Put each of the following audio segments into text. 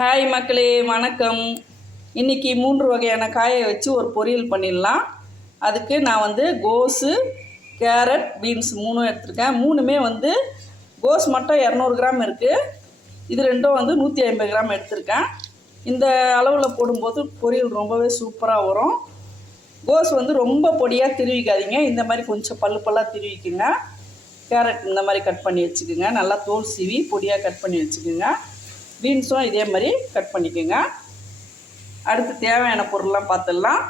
Hi மக்களே வணக்கம். இன்றைக்கி மூன்று வகையான காயை வச்சு ஒரு பொரியல் பண்ணிடலாம். அதுக்கு நான் வந்து கோஸு கேரட் பீன்ஸ் மூணும் எடுத்திருக்கேன். மூணுமே வந்து கோஸ் மட்டும் இரநூறு கிராம் இருக்குது இது ரெண்டும் வந்து நூற்றி ஐம்பது கிராம் எடுத்திருக்கேன். இந்த அளவில் போடும்போது பொரியல் ரொம்பவே சூப்பராக வரும். கோஸ் வந்து ரொம்ப பொடியாக திருவிக்காதீங்க. இந்த மாதிரி கொஞ்சம் பல்லு பல்லாக திருவிக்குங்க. கேரட் இந்த மாதிரி கட் பண்ணி வச்சுக்கோங்க. நல்லா தோல் சீவி பொடியாக கட் பண்ணி வச்சுக்கோங்க. பீன்ஸும் இதே மாதிரி கட் பண்ணிக்கோங்க. அடுத்து தேவையான பொருள்லாம் பார்த்துடலாம்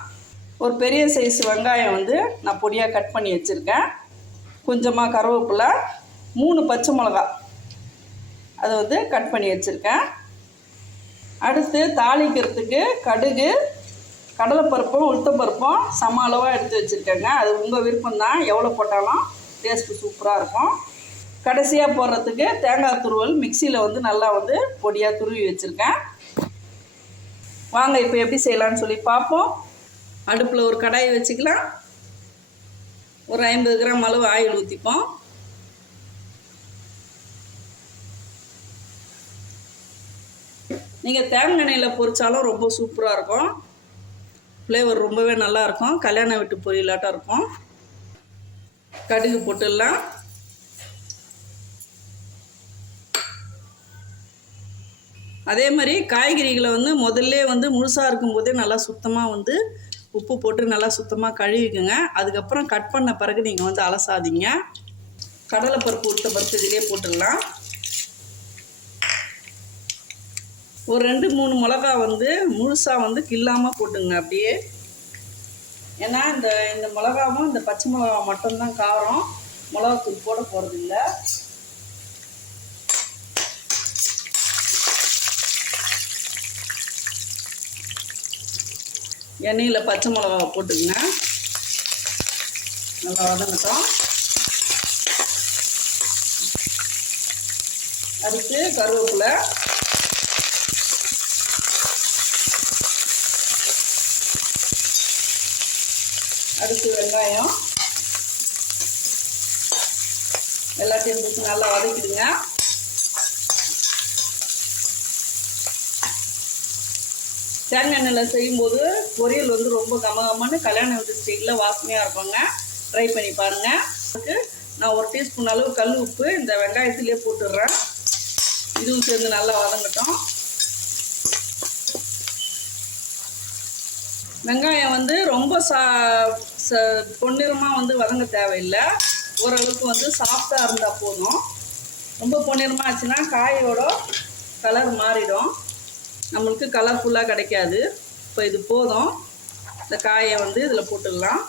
ஒரு பெரிய சைஸ் வெங்காயம் வந்து நான் பொடியாக கட் பண்ணி வச்சுருக்கேன். கொஞ்சமாக கருவேப்பிலை மூணு பச்சை மிளகா. அதை வந்து கட் பண்ணி வச்சுருக்கேன். அடுத்து தாளிக்கிறதுக்கு கடுகு கடலைப்பருப்பும் உளுத்தப்பருப்பும் சம அளவாக எடுத்து வச்சுருக்கேங்க. அது உங்கள் விருப்பம் தான் எவ்வளோ போட்டாலும் டேஸ்ட்டு சூப்பராக இருக்கும். கடைசியாக போடுறதுக்கு தேங்காய் துருவல் மிக்சியில் வந்து நல்லா வந்து பொடியாக துருவி வச்சுருக்கேன். வாங்க இப்போ எப்படி செய்யலாம்னு சொல்லி பார்ப்போம். அடுப்பில் ஒரு கடாயை வச்சுக்கலாம். ஒரு ஐம்பது கிராம் அளவு ஆயில் ஊற்றிப்போம் நீங்கள் தேங்காய் எண்ணெயில் பொரித்தாலும் ரொம்ப சூப்பராக இருக்கும். ஃப்ளேவர் ரொம்பவே நல்லாயிருக்கும் கல்யாண வீட்டு பொரியலாட்டம் இருக்கும். கடுகு போட்டுடலாம். அதே மாதிரி காய்கறிகளை வந்து முதல்ல வந்து முழுசாக இருக்கும்போதே நல்லா சுத்தமாக வந்து உப்பு போட்டு நல்லா சுத்தமாக கழுவிக்குங்க. அதுக்கப்புறம் கட் பண்ண பிறகு நீங்கள் வந்து அலசாதீங்க. கடலைப்பருப்பு உளுத்த பருப்பு இதிலே போட்டுடலாம். ஒரு ரெண்டு மூணு மிளகா வந்து முழுசாக வந்து கில்லாமல் போட்டுங்க அப்படியே. ஏன்னா இந்த இந்த மிளகாவும் இந்த பச்சை மிளகா மட்டும்தான் காரம். மிளகாத்தூள் போட போகிறதில்ல எண்ணெயில் பச்சை மிளகாவை போட்டுக்குங்க. நல்லா வதங்கட்டும். அடுத்து கருவேப்பிலை. அடுத்து வெங்காயம். எல்லாத்தையும் போட்டு நல்லா வதக்கிடுங்க. தேங்காய் எண்ணெயில் செய்யும்போது பொரியல் வந்து ரொம்ப கமகமான கல்யாண வீட்டு ஸ்டைலில் வாசனையாக இருப்பாங்க ட்ரை பண்ணி பாருங்கள் அதுக்கு நான் ஒரு டீஸ்பூன் அளவு கல் உப்பு இந்த வெங்காயத்துலேயே போட்டுடுறேன். இதுவும் சேர்ந்து நல்லா வதங்கட்டும். வெங்காயம் வந்து ரொம்ப சா ச பொன்னிறமாக வந்து வதங்க தேவையில்லை. ஓரளவுக்கு வந்து சாஃப்டாக இருந்தால் போதும். ரொம்ப பொன்னிறமாக ஆச்சுன்னா காயோட கலர் மாறிடும். நம்மளுக்கு கலர்ஃபுல்லாக கிடைக்காது. இப்போ இது போதும். இந்த காயை வந்து இதில் போட்டுடலாம்.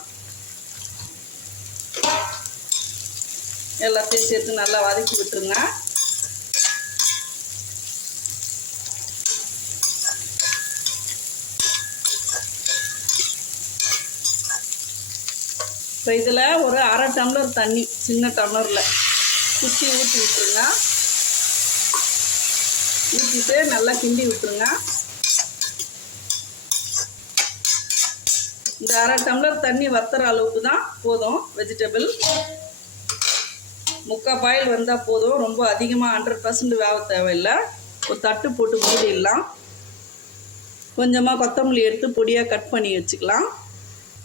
எல்லாத்தையும் சேர்த்து நல்லா வதக்கி விட்டுருங்க. இப்போ இதில் ஒரு அரை டம்ளர் தண்ணி சின்ன டம்ளரில். சுற்றி ஊற்றி விட்டுருங்க. ஊற்றிட்டு நல்லா கிண்டி விட்டுருங்க. இந்த அரை டம்ளர் தண்ணி வத்துற அளவுக்கு தான் போதும் வெஜிடபிள் முக்கால் பாயில் வந்தால் போதும். ரொம்ப அதிகமாக ஹண்ட்ரட் பர்சன்ட் வேக தேவையில்லை. ஒரு தட்டு போட்டு மூடிடலாம். கொஞ்சமாக கொத்தமல்லி எடுத்து பொடியாக கட் பண்ணி வச்சுக்கலாம்.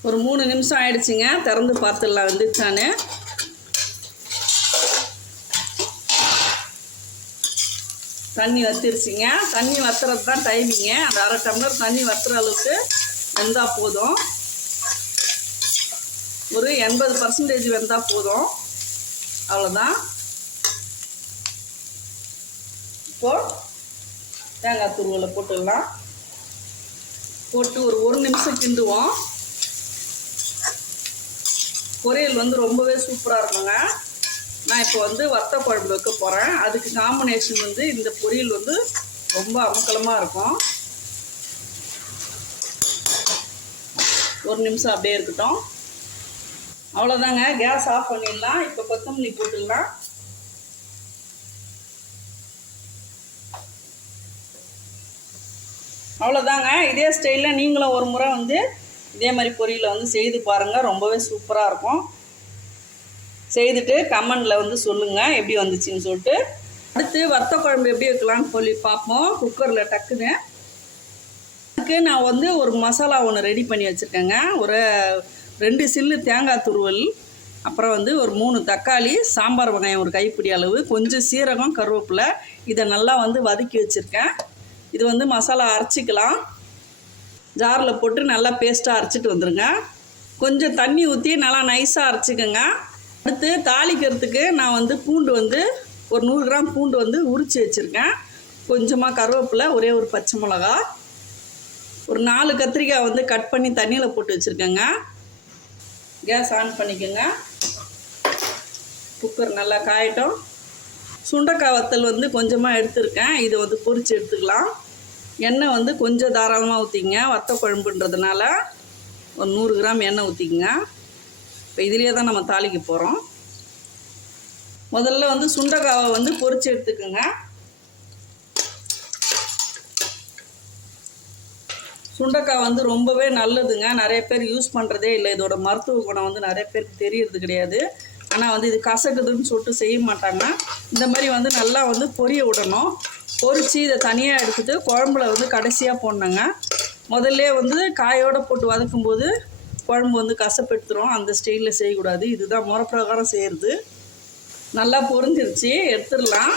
ஒரு மூணு நிமிஷம் ஆயிடுச்சுங்க. திறந்து பார்த்துடலாம் வந்துச்சான்னு தண்ணி வத்திருச்சிங்க. தண்ணி வத்துறது தான் டைமிங்க அந்த அரை டம்ளர் தண்ணி வத்துற அளவுக்கு வெந்தால் போதும். ஒரு எண்பது பர்சன்டேஜ் வெந்தால் போதும். அவ்வளோதான் இப்போது தேங்காய் துருவலை போட்டுடலாம். போட்டு ஒரு ஒரு நிமிஷம் கிண்டுவோம். பொரியல் வந்து ரொம்பவே சூப்பராக இருக்குங்க. நான் இப்போ வந்து வத்த குழம்பு வைக்க போகிறேன் அதுக்கு காம்பினேஷன் வந்து இந்த பொரியல் வந்து ரொம்ப அமுக்கலமாக இருக்கும். ஒரு நிமிஷம் அப்படியே இருக்கட்டும். அவ்வளோதாங்க கேஸ் ஆஃப் பண்ணிடலாம். இப்போ கொத்தமல்லி போட்டுடலாம். அவ்வளோதாங்க இதே ஸ்டைலில் நீங்களும் ஒரு முறை வந்து இதே மாதிரி பொரியலை வந்து செய்து பாருங்கள் ரொம்பவே சூப்பராக இருக்கும். செய்துட்டு கமெண்டில் வந்து சொல்லுங்கள் எப்படி வந்துச்சுன்னு சொல்லிட்டு. அடுத்து வத்த குழம்பு எப்படி வைக்கலாம்னு சொல்லி பார்ப்போம். குக்கரில் டக்குன்னு. அதுக்கு நான் வந்து ஒரு மசாலா ஒன்று ரெடி பண்ணி வச்சுருக்கேங்க. ஒரு ரெண்டு சில்லு தேங்காய் துருவல் அப்புறம் வந்து ஒரு மூணு தக்காளி சாம்பார் வெங்காயம் ஒரு கைப்பிடி அளவு கொஞ்சம் சீரகம் கருவேப்பிலை இதை நல்லா வந்து வதக்கி வச்சுருக்கேன். இது வந்து மசாலா அரைச்சிக்கலாம். ஜாரில் போட்டு நல்லா பேஸ்ட்டாக அரைச்சிட்டு வந்துடுங்க கொஞ்சம் தண்ணி ஊற்றி நல்லா நைஸாக அரைச்சிக்கோங்க. அடுத்து தாளிக்கிறதுக்கு நான் வந்து பூண்டு வந்து ஒரு நூறு கிராம் பூண்டு வந்து உரித்து வச்சுருக்கேன். கொஞ்சமாக கருவேப்பிலை ஒரே ஒரு பச்சை மிளகா. ஒரு நாலு கத்திரிக்காய் வந்து கட் பண்ணி தண்ணியில் போட்டு வச்சுருக்கேங்க. கேஸ் ஆன் பண்ணிக்கோங்க. குக்கர் நல்லா காயட்டும். சுண்டைக்காய் வத்தல் வந்து கொஞ்சமாக எடுத்திருக்கேன். இதை வந்து பொரித்து எடுத்துக்கலாம். எண்ணெய் வந்து கொஞ்சம் தாராளமாக ஊற்றிங்க வத்த குழம்புன்றதுனால ஒரு நூறு கிராம் எண்ணெய் ஊற்றிக்கங்க இப்போ இதுலேயே தான் நம்ம தாளிக்க போகிறோம் முதல்ல வந்து சுண்டைக்காவை வந்து பொரித்து எடுத்துக்கோங்க. சுண்டைக்காய் வந்து ரொம்பவே நல்லதுங்க. நிறைய பேர் யூஸ் பண்ணுறதே இல்லை. இதோட மருத்துவ குணம் வந்து நிறைய பேருக்கு தெரியறது கிடையாது. ஆனால் வந்து இது கசக்குதுன்னு சொல்லிட்டு செய்ய மாட்டாங்க. இந்த மாதிரி வந்து நல்லா வந்து பொரிய விடணும். பொரித்து இதை தனியாக எடுத்துட்டு குழம்புல வந்து கடைசியாக போடணுங்க. முதல்ல வந்து காயோடு போட்டு வதக்கும்போது குழம்பு வந்து கசப்பெடுத்துரும். அந்த ஸ்டைலில் செய்யக்கூடாது. இதுதான் முறை பிரகாரம் செய்கிறது நல்லா பொரிஞ்சிருச்சு. எடுத்துடலாம்.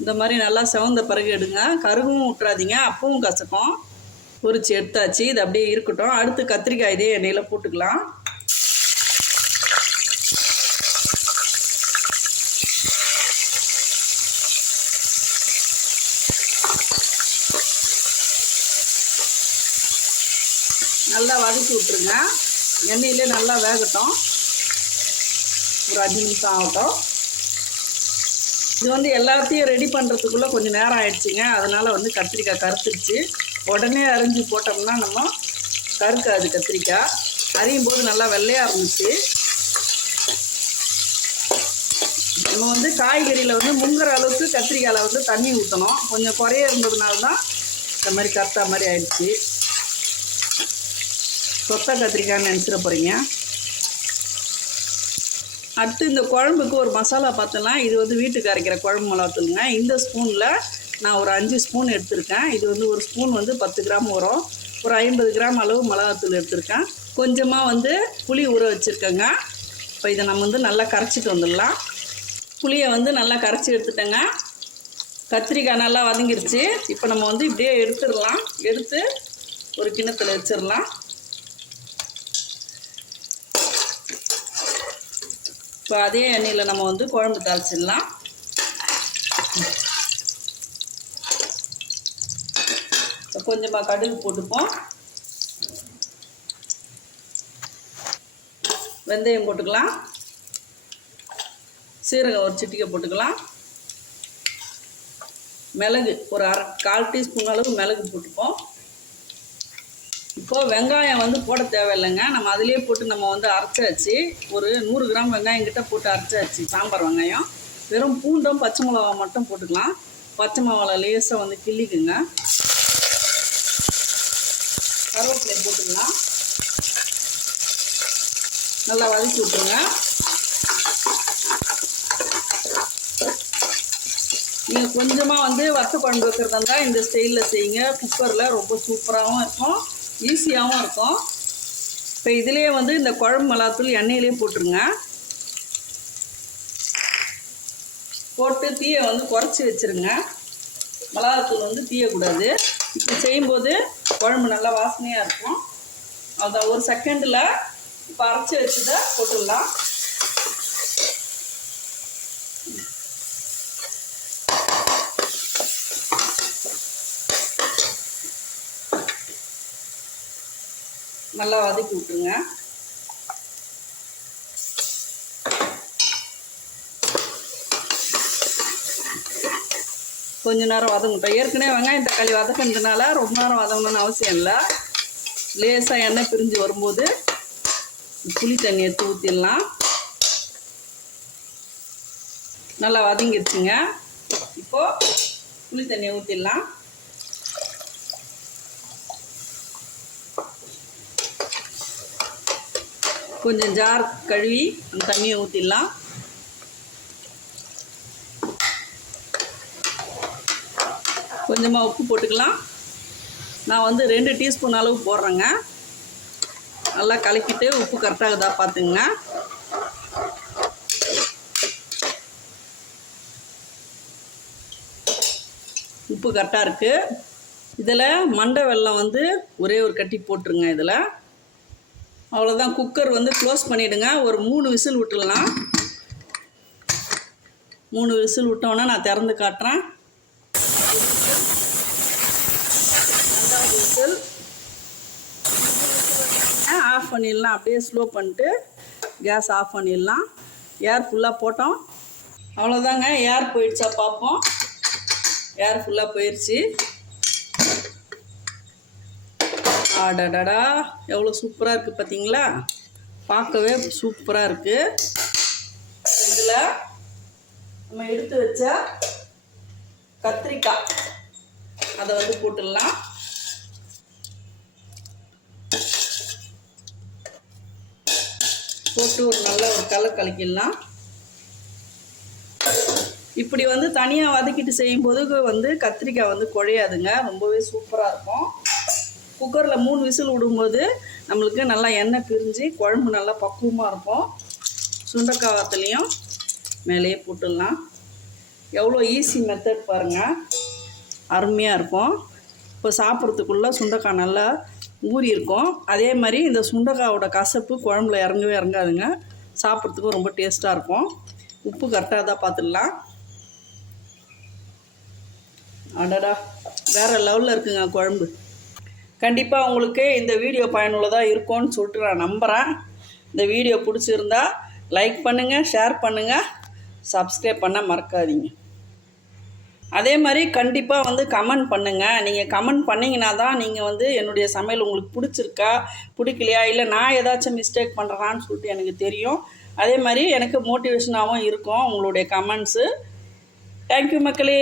இந்த மாதிரி நல்லா செவந்த பிறகு எடுங்க. கருகும் விட்டுறாதீங்க அப்பவும் கசக்கும். பொரிச்சு எடுத்தாச்சு. இது அப்படியே இருக்கட்டும். அடுத்து கத்திரிக்காய் இதே எண்ணெயில் போட்டுக்கலாம். நல்லா வதக்கி விட்ருங்க எண்ணெயிலே நல்லா வேகட்டும். ஒரு அஞ்சு நிமிஷம் ஆகட்டும். இது வந்து எல்லாத்தையும் ரெடி பண்ணுறதுக்குள்ளே கொஞ்சம் நேரம் ஆயிடுச்சுங்க. அதனால் வந்து கத்திரிக்காய் கருத்துருச்சு. உடனே அரிஞ்சு போட்டோம்னா நம்ம கருக்காது கத்திரிக்காய். அரியும் போது நல்லா வெள்ளையாக இருந்துச்சு. நம்ம வந்து காய்கறியில் வந்து முங்குற அளவுக்கு கத்திரிக்காயில் வந்து தண்ணி ஊற்றணும் கொஞ்சம் குறைய இருந்ததுனால தான் இந்த மாதிரி கருத்தா மாதிரி ஆயிடுச்சு. சொத்த கத்திரிக்காய் நினச்சிட போகிறீங்க அடுத்து இந்த குழம்புக்கு ஒரு மசாலா பார்த்தோன்னா இது வந்து வீட்டுக்கு அரைக்கிற குழம்பு மிளகாத்தூளுங்க. இந்த ஸ்பூனில் நான் ஒரு அஞ்சு ஸ்பூன் எடுத்திருக்கேன். இது வந்து ஒரு ஸ்பூன் வந்து பத்து கிராம் வரும். ஒரு ஐம்பது கிராம் அளவு மிளகாத்தூள் எடுத்திருக்கேன். கொஞ்சமாக வந்து புளி ஊற வச்சுருக்கேங்க. இப்போ இதை நம்ம வந்து நல்லா கரைச்சிட்டு வந்துடலாம். புளியை வந்து நல்லா கரைச்சி எடுத்துட்டேங்க. கத்திரிக்காய் நல்லா வதங்கிருச்சு. இப்போ நம்ம வந்து இப்படியே எடுத்துடலாம். எடுத்து ஒரு கிண்ணத்தில் வச்சிடலாம். இப்போ அதே எண்ணெயில் நம்ம வந்து குழம்பு தாளிச்சிடலாம். இப்போ கொஞ்சமாக கடுகு போட்டுப்போம். வெந்தயம் போட்டுக்கலாம். சீரகம் ஒரு சிட்டிக்கை போட்டுக்கலாம். மிளகு ஒரு அரை கால் டீஸ்பூன் அளவு மிளகு போட்டுப்போம். இப்போது வெங்காயம் வந்து போட தேவையில்லைங்க. நம்ம அதிலே போட்டு நம்ம வந்து அரைச்சாச்சு. ஒரு நூறு கிராம் வெங்காயம் கிட்டே போட்டு அரைச்சாச்சு. சாம்பார் வெங்காயம். வெறும் பூண்டும் பச்சை மிளகா மட்டும் போட்டுக்கலாம். பச்சை மிளகாவில் லேசாக வந்து கிள்ளிக்குங்க. கருவேப்பிலை போட்டுக்கலாம். நல்லா வதக்கி விட்ருங்க நீங்கள் கொஞ்சமாக வந்து வத்த குழம்பு வைக்கிறதா இருந்தால் இந்த ஸ்டைலில் செய்யுங்க. குக்கரில் ரொம்ப சூப்பராகவும் இருக்கும். ஈஸியாகவும் இருக்கும். இப்போ இதுலேயே வந்து இந்த குழம்பு மிளகாத்தூள் எண்ணெயிலே போட்டுருங்க. போட்டு தீயை வந்து குறைச்சி வச்சுருங்க. மிளகாத்தூள் வந்து தீயக்கூடாது. இப்போ செய்யும்போது குழம்பு நல்லா வாசனையாக இருக்கும். அதான் ஒரு செகண்டில் இப்போ அரைச்சி வச்சுதை போட்டுடலாம். நல்லா வதக்கி விட்டுருங்க. கொஞ்ச நேரம் வதங்கிட்டோம். ஏற்கனவே வெங்காயம் தக்காளி வதக்கினதுனால ரொம்ப நேரம் வதங்கணும்னு அவசியம் இல்லை. லேசாக எண்ணெய் பிரிஞ்சு வரும்போது புளி தண்ணி எடுத்து ஊற்றிடலாம் நல்லா வதங்கிடுச்சுங்க. இப்போது புளி தண்ணியை ஊற்றிடலாம் கொஞ்சம் ஜார் கழுவி அந்த தண்ணியை ஊற்றிடலாம் கொஞ்சமாக உப்பு போட்டுக்கலாம். நான் வந்து ரெண்டு டீஸ்பூன் அளவு போடுறேங்க. நல்லா கலக்கிட்டு உப்பு கரெக்டாகுதா பார்த்துங்க உப்பு கரெக்டாக இருக்குது இதில் மண்டை வெள்ளம் வந்து ஒரே ஒரு கட்டி போட்டுருங்க இதில். அவ்வளோதான் குக்கர் வந்து க்ளோஸ் பண்ணிவிடுங்க ஒரு மூணு விசில் விட்டுடலாம். மூணு விசில் விட்டோன்னே நான் திறந்து காட்டுறேன். ரெண்டாவது விசில் ஆஃப் பண்ணிடலாம். அப்படியே ஸ்லோ பண்ணிட்டு கேஸ் ஆஃப் பண்ணிடலாம். ஏர் ஃபுல்லாக போட்டோம். அவ்வளோதாங்க ஏர் போயிடுச்சா பார்ப்போம் ஏர் ஃபுல்லாக போயிடுச்சு ஆடடடா எவ்வளோ சூப்பராக இருக்குது பார்த்தீங்களா பார்க்கவே சூப்பராக இருக்குது இதில் நம்ம எடுத்து வச்ச கத்திரிக்காய். அதை வந்து போட்டுடலாம். போட்டு ஒரு நல்ல ஒரு கலர் கலக்கிடலாம். இப்படி வந்து தனியாக வதக்கிட்டு செய்யும்போது வந்து கத்திரிக்காய் வந்து குழையாதுங்க. ரொம்பவே சூப்பராக இருக்கும். குக்கரில் மூணு விசில் விடும்போது நம்மளுக்கு நல்லா எண்ணெய் பிரிஞ்சு குழம்பு நல்லா பக்குவமாக இருக்கும். சுண்டக்காய் வாத்துலேயும் மேலேயே போட்டுடலாம். எவ்வளோ ஈஸி மெத்தட் பாருங்கள் அருமையாக இருக்கும். இப்போ சாப்பிட்றதுக்குள்ளே சுண்டக்காய் நல்லா ஊறி இருக்கும். அதே மாதிரி இந்த சுண்டைக்காயோட கசப்பு குழம்புல இறங்கவே இறங்காதுங்க. சாப்பிட்றதுக்கும் ரொம்ப டேஸ்ட்டாக இருக்கும். உப்பு கரெக்டாக தான் பார்த்துடலாம் அடடா வேறு லெவலில் இருக்குங்க குழம்பு. கண்டிப்பாக உங்களுக்கு இந்த வீடியோ பயனுள்ளதாக இருக்கும்னு சொல்லிட்டு நான் நம்புகிறேன் இந்த வீடியோ பிடிச்சிருந்தா லைக் பண்ணுங்கள் ஷேர் பண்ணுங்கள் சப்ஸ்கிரைப் பண்ண மறக்காதீங்க. அதே மாதிரி கண்டிப்பாக வந்து கமெண்ட் பண்ணுங்கள் நீங்கள் கமெண்ட் பண்ணிங்கன்னா தான் நீங்கள் வந்து என்னுடைய சமையல் உங்களுக்கு பிடிச்சிருக்கா பிடிக்கலையா இல்லை நான் ஏதாச்சும் மிஸ்டேக் பண்ணுறேனான்னு சொல்லிட்டு எனக்கு தெரியும். அதே மாதிரி எனக்கு மோட்டிவேஷனாகவும் இருக்கும் உங்களுடைய கமெண்ட்ஸு தேங்க்யூ மக்களே.